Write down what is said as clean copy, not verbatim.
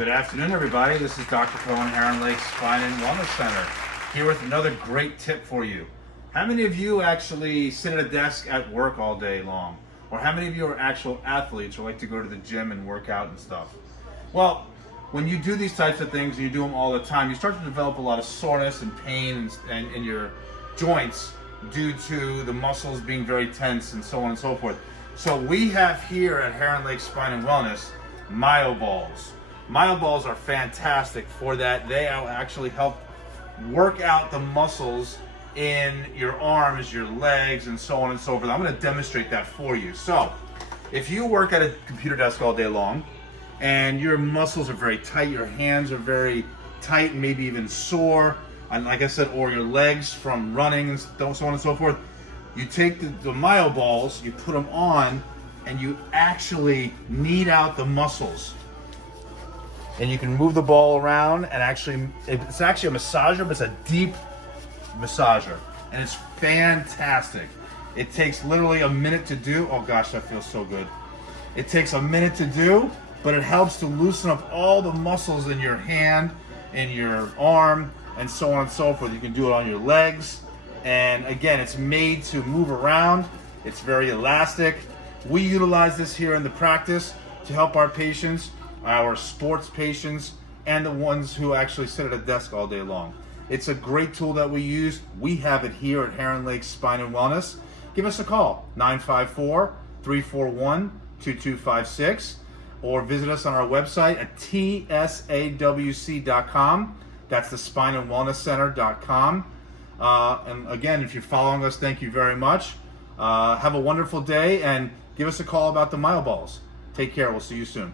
Good afternoon, everybody. This is Dr. Cohen, Heron Lake Spine and Wellness Center, here with another great tip for you. How many of you actually sit at a desk at work all day long? Or how many of you are actual athletes or like to go to the gym and work out and stuff? Well, when you do these types of things and you do them all the time, you start to develop a lot of soreness and pain in your joints due to the muscles being very tense and so on and so forth. So we have here at Heron Lake Spine and Wellness, myoballs. Myoballs are fantastic for that. They actually help work out the muscles in your arms, your legs, and so on and so forth. I'm going to demonstrate that for you. So, if you work at a computer desk all day long, and your muscles are very tight, your hands are very tight, maybe even sore, and like I said, or your legs from running and so on and so forth, you take the myoballs, you put them on, and you actually knead out the muscles. And you can move the ball around, and it's actually a massager, but it's a deep massager, and it's fantastic. It takes literally a minute to do. Oh gosh, that feels so good. It takes a minute to do, but it helps to loosen up all the muscles in your hand, in your arm, and so on and so forth. You can do it on your legs, and again, it's made to move around. It's very elastic. We utilize this here in the practice to help our patients, our sports patients, and the ones who actually sit at a desk all day long. It's a great tool that we use. We have it here at Heron Lake Spine and Wellness. Give us a call, 954-341-2256, or visit us on our website at tsawc.com. That's the spineandwellnesscenter.com. And again, if you're following us, thank you very much. Have a wonderful day, and give us a call about the myoballs. Take care. We'll see you soon.